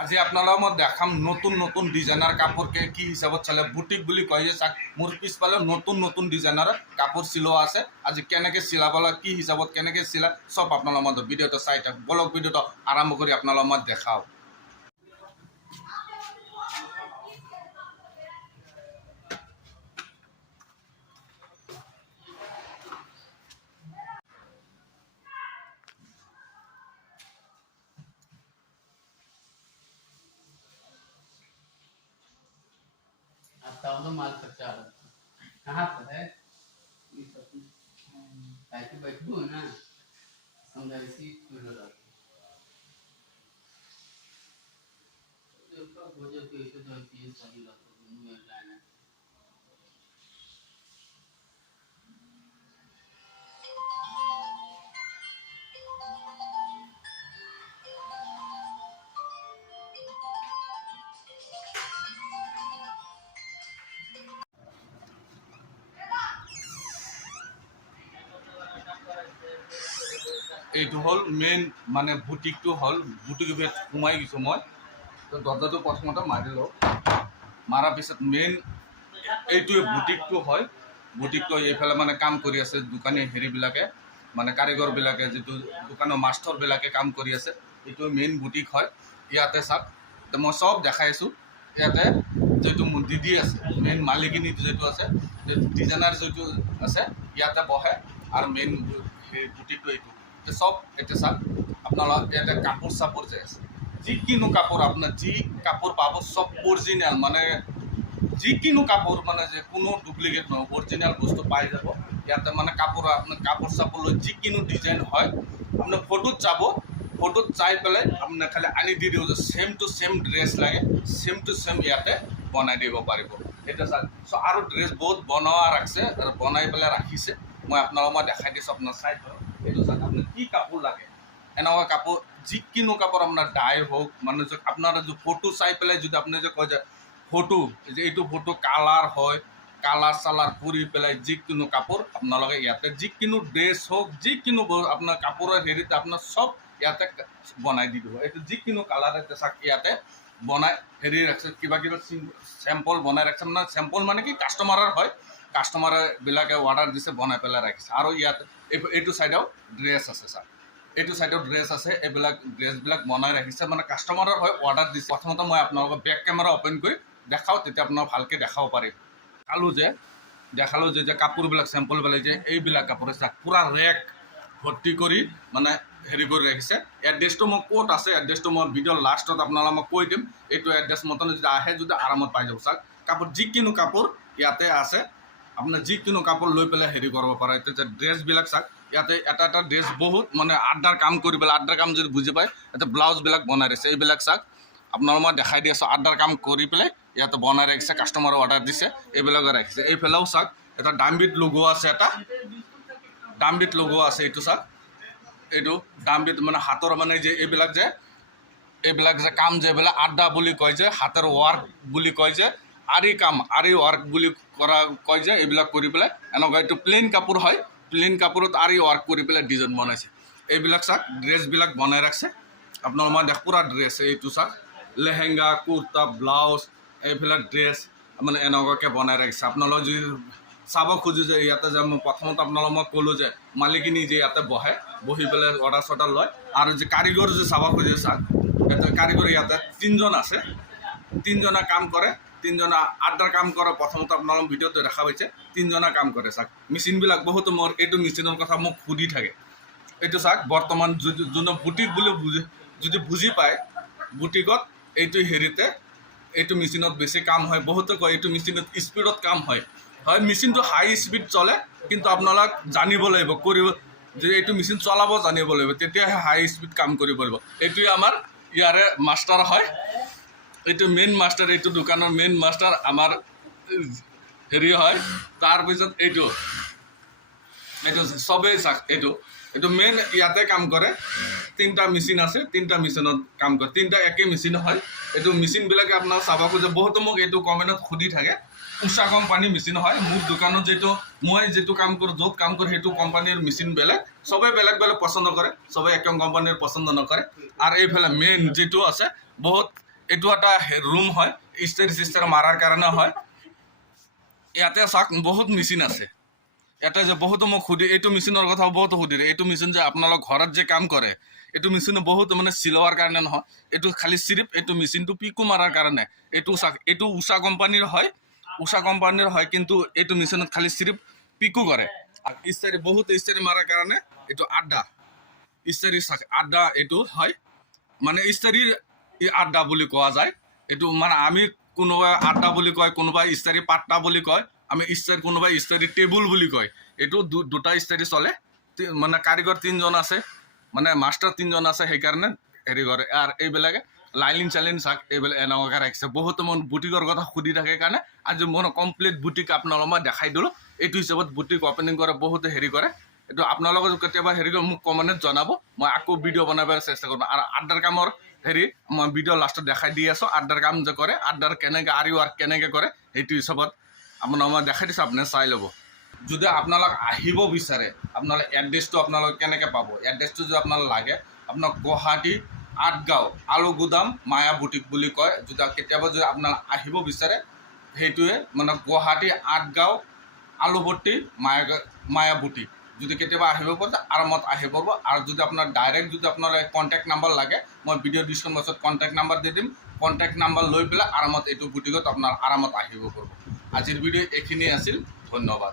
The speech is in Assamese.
আজি আপোনালোকক মই দেখাম নতুন নতুন ডিজাইনাৰ কাপোৰকে কি হিচাপত চলে বুটিক বুলি কয় যে চাওক মোৰ পিছফালে নতুন নতুন ডিজাইনাৰ কাপোৰ চিলোৱা আছে। আজি কেনেকৈ চিলাব লাগে কি হিচাপত কেনেকৈ চিলা চব আপোনালোকৰ মই ভিডিঅ'টো চাই থাকক। বলক ভিডিঅ'টো আৰম্ভ কৰি আপোনালোকক মই দেখাওঁ। आपका तो माल खर्चा कहाँ पर है ये सब ताकि बैठू ना समझा इसी कुछ रहा तो का वजह के इसे तो चीज सही लगता है मुझे लाना এইটো হ'ল মেইন মানে বুটিকটো হ'ল বুটিক ভিতৰত সোমাই গৈছোঁ মই। তো দৰ্জাটো প্ৰথমতে মাৰি লওঁ, মাৰাৰ পিছত মেইন এইটোৱে বুটিকটো হয়। বুটিকটো এইফালে মানে কাম কৰি আছে দোকানী হেৰিবিলাকে মানে কাৰিকৰবিলাকে যিটো দোকানৰ মাষ্টৰবিলাকে কাম কৰি আছে, এইটো মেইন বুটিক হয়। ইয়াতে চাওক তো মই চব দেখাই আছোঁ। ইয়াতে যিটো দিদি আছে মেইন মালিকিনী যিটো আছে ডিজাইনাৰ যিটো আছে ইয়াতে বহে আৰু মেইন সেই বুটিকটো এইটো সব এটা চাওক আপোনালোক ইয়াতে কাপোৰ চাপোৰ যে আছে যিকোনো কাপোৰ আপোনাৰ যি কাপোৰ পাব সব অৰিজিনেল মানে যিকোনো কাপোৰ মানে যে কোনো ডুপ্লিকেট নহয় অৰিজিনেল বস্তু পাই যাব ইয়াতে মানে কাপোৰ আপোনাৰ কাপোৰ চাপোৰ লৈ যিকোনো ডিজাইন হয় আপোনাৰ ফটোত যাব, ফটোত চাই পেলাই আপোনাৰ খালি আনি দি দিব যে ছেম টু ছেম ড্ৰেছ লাগে ছেম টু ছেম ইয়াতে বনাই দিব পাৰিব। এটা চাওক আৰু ড্ৰেছ বহুত বনোৱা ৰাখিছে আৰু বনাই পেলাই ৰাখিছে। মই আপোনালোকক মই দেখাই দিছোঁ, আপোনাৰ চাই থওক। এইটো চাওক আপোনাৰ কি কাপোৰ লাগে এনেকুৱা কাপোৰ যিকোনো কাপোৰ আপোনাৰ ডাই হওক মানে আপোনাৰ ফটো চাই পেলাই যদি আপুনি যে কয় যে ফটো যে এইটো ফটো কালাৰ হয় কালাৰ চালাৰ কৰি পেলাই যিকোনো কাপোৰ আপোনালোকে ইয়াতে যিকোনো ড্ৰেছ হওক যিকোনো আপোনাৰ কাপোৰৰ হেৰিতে আপোনাৰ চব ইয়াতে বনাই দি দিব। এইটো যিকোনো কালাৰ চাওক ইয়াতে বনাই হেৰি ৰাখিছে কিবা কিবা চেম্পল বনাই ৰাখিছে মানে চেম্পল মানে কি কাষ্টমাৰৰ হয় কাষ্টমাৰবিলাকে অৰ্ডাৰ দিছে বনাই পেলাই ৰাখিছে। আৰু ইয়াত এইটো চাইডেও ড্ৰেছ আছে চাওক এইটো চাইডেও ড্ৰেছ আছে এইবিলাক ড্ৰেছবিলাক বনাই ৰাখিছে মানে কাষ্টমাৰৰ হয় অৰ্ডাৰ দিছে। প্ৰথমতে মই আপোনালোকক বেক কেমেৰা অ'পেন কৰি দেখাওঁ তেতিয়া আপোনাক ভালকৈ দেখাব পাৰিম। দেখালোঁ যে কাপোৰবিলাক চেম্পলবিলাক যে এইবিলাক কাপোৰ চাওক পূৰা ৰেক ভৰ্তি কৰি মানে হেৰি কৰি ৰাখিছে। এড্ৰেছটো মই ক'ত আছে এড্ৰেছটো মই ভিডিঅ'ৰ লাষ্টত আপোনালোকক মই কৈ দিম। এইটো এড্ৰেছ মতে যদি আহে যদি আৰামত পাই যাব। চাওক কাপোৰ যিকোনো কাপোৰ ইয়াতে আছে আপোনাৰ যিকোনো কাপোৰ লৈ পেলাই হেৰি কৰিব পাৰে। এতিয়া ড্ৰেছবিলাক চাওক ইয়াতে এটা এটা ড্ৰেছ বহুত মানে আড্ডাৰ কাম কৰি পেলাই আড্ডাৰ কাম যদি বুজি পায় ইয়াতে ব্লাউজবিলাক বনাই ৰাখিছে। এইবিলাক চাওক আপোনালোকক মই দেখাই দি আছোঁ আড্ডাৰ কাম কৰি পেলাই ইয়াতে বনাই ৰাখিছে কাষ্টমাৰে অৰ্ডাৰ দিছে এইবিলাকে ৰাখিছে। এইফালেও চাওক এটা দামবিট লগোৱা আছে এটা দামবিট লগোৱা আছে এইটো চাওক এইটো দামবিট মানে হাতৰ মানে যে এইবিলাক যে কাম যে এইবিলাক আড্ডা বুলি কয় যে হাতৰ ৱাৰ্ক বুলি কয় যে আৰি কাম আৰি ৱাৰ্ক বুলি কৰা কয় যে এইবিলাক কৰি পেলাই এনেকুৱা এইটো প্লেইন কাপোৰ হয় প্লেইন কাপোৰত আৰি ৱাৰ্ক কৰি পেলাই ডিজাইন বনাইছে। এইবিলাক চাওক ড্ৰেছবিলাক বনাই ৰাখিছে আপোনালোকৰ মই পূৰা ড্ৰেছ এইটো চাওক লেহেংগা কুৰ্তা ব্লাউজ এইবিলাক ড্ৰেছ মানে এনেকুৱাকৈ বনাই ৰাখিছে। আপোনালোক যদি চাব খোজো যে ইয়াতে যে মই প্ৰথমতে আপোনালোকক মই ক'লোঁ যে মালিকিনী যে ইয়াতে বহি পেলাই অৰ্ডাৰ চৰ্ডাৰ লয় আৰু যে কাৰিকৰ যে চাব খোজে চাওক ইয়াতে কাৰিকৰ ইয়াতে তিনিজন আছে তিনিজনে কাম কৰে তিনিজনে আড্ডাৰ কাম কৰে। প্ৰথমতে আপোনালোক ভিডিঅ'টো দেখা পাইছে তিনিজনে কাম কৰে। চাওক মেচিনবিলাক বহুতো মোৰ এইটো মেচিনৰ কথা মোক সুধি থাকে। এইটো চাওক বৰ্তমান যোনে বুটিক বুলি যদি বুজি পায় বুটিকত এইটো হেৰিতে এইটো মেচিনত বেছি কাম হয়। বহুতে কয় এইটো মেচিনত স্পীডত কাম হয় মেচিনটো হাই স্পীড চলে কিন্তু আপোনালোক জানিব লাগিব কৰিব যে এইটো মেচিন চলাব জানিব লাগিব তেতিয়াহে হাই স্পীড কাম কৰিব লাগিব। এইটোৱে আমাৰ ইয়াৰে মাষ্টাৰ হয় এইটো মেইন মাষ্টাৰ এইটো দোকানৰ মেইন মাষ্টাৰ আমাৰ হেৰি হয়। তাৰপিছত এইটো চবেই চাওক এইটো মেইন ইয়াতে কাম কৰে। তিনিটা মেচিন আছে তিনিটা মেচিনত কাম কৰে তিনিটা একে মেচিন হয়। এইটো মেচিনবিলাকে আপোনাক চাব খোজে বহুতো মোক এইটো কমেণ্টত সুধি থাকে উষা কোম্পানী মেচিন হয়। মোৰ দোকানত যিটো মই যিটো কাম কৰোঁ য'ত কাম কৰোঁ সেইটো কোম্পানীৰ মেচিন বেলেগ সবে বেলেগ বেলেগ পচন্দ কৰে সবে একে কোম্পানীৰ পচন্দ নকৰে। আৰু এইফালে মেইন যিটো আছে বহুত এইটো এটা ৰুম হয়, ইষ্টাৰি চিষ্টাৰি মাৰাৰ কাৰণে হয়। ইয়াতে চাওক বহুত মেচিন আছে। ইয়াতে যে বহুতো মোক সুধি, এইটো মেচিনৰ কথা বহুতো সুধিলে, এইটো মেচিন যে আপোনালোক ঘৰত যে কাম কৰে, এইটো মেচিনো বহুত মানে চিলোৱাৰ কাৰণে নহয়, এইটো খালি চিৰিফ এইটো মেচিনটো পিকো মাৰাৰ কাৰণে। এইটো চাওক, এইটো উষা কোম্পানীৰ হয়, উষা কোম্পানীৰ হয়, কিন্তু এইটো মেচিনত খালি চিৰিফ পিকো কৰে। ইষ্টাৰি বহুত ইষ্টাৰি মাৰাৰ কাৰণে এইটো আড্ডা, ইষ্টাৰি চাওক আড্ডা এইটো হয়, মানে ইষ্টাৰিৰ আড্ডা বুলি কোৱা যায়। এইটো মানে আমি কোনোবাই আড্ডা বুলি কয়, কোনোবাই ইষ্টাৰি পাট্টা বুলি কয়, আমি ইষ্টাৰি কোনোবাই ইষ্টাৰি টেবুল বুলি কয়। এইটো দুটা ইষ্টাৰি চলে, মানে কাৰিকৰ 3জন আছে, মানে মাষ্টাৰ 3জন আছে, সেইকাৰণে হেৰি কৰে। আৰু এইবিলাকে লাইলিন চাইলিন চাক এইবিলাক এনেকুৱাকৈ ৰাখিছে। বহুতো মোৰ বুটিকৰ কথা সুধি থাকে কাৰণে আজি মোৰ কমপ্লিট বুটিক আপোনালোকক মই দেখাই দিলোঁ। এইটো হিচাপত বুটিক অপেনিং কৰে, বহুতে হেৰি কৰে। এইটো আপোনালোকে কেতিয়াবা হেৰি কৰি মোক কমেণ্টত জনাব, মই আকৌ ভিডিঅ' বনাবলৈ চেষ্টা কৰিম। আৰু আড্ডাৰ কামৰ হেৰি মই ভিডিঅ' লাষ্টত দেখাই দি আছোঁ, আড্ডাৰ কাম যে কৰে, আড্ডাৰ কেনেকৈ আৰি ৱাৰ্ক কেনেকৈ কৰে, সেইটো হিচাপত আপোনাক মই দেখাই দিছোঁ, আপুনি চাই ল'ব। যদি আপোনালোক আহিব বিচাৰে, আপোনালোক এড্ৰেছটো আপোনালোকে কেনেকৈ পাব? এড্ৰেছটো যদি আপোনালোক লাগে, আপোনাক গুৱাহাটী 8 গাঁও আলু গুদাম মায়া বুটিক বুলি কয়। যদি কেতিয়াবা যদি আপোনালোক আহিব বিচাৰে, সেইটোৱে মানে গুৱাহাটী 8 গাঁও আলুবট্টি মায়া বুটিক। যদি কেতিয়াবা আহিব পাৰে আৰামত আহিব পাৰিব। আৰু যদি আপোনাৰ ডাইৰেক্ট যদি আপোনাৰ কণ্টেক্ট নাম্বাৰ লাগে, মই ভিডিঅ' ডিছক্ৰিপশ্যন বক্সত কণ্টেক্ট নাম্বাৰ দি দিম। কণ্টেক্ট নাম্বাৰ লৈ পেলাই আৰামত এইটো বুটিকত আপোনাৰ আৰামত আহিব পাৰিব। আজিৰ ভিডিঅ' এইখিনিয়ে আছিল, ধন্যবাদ।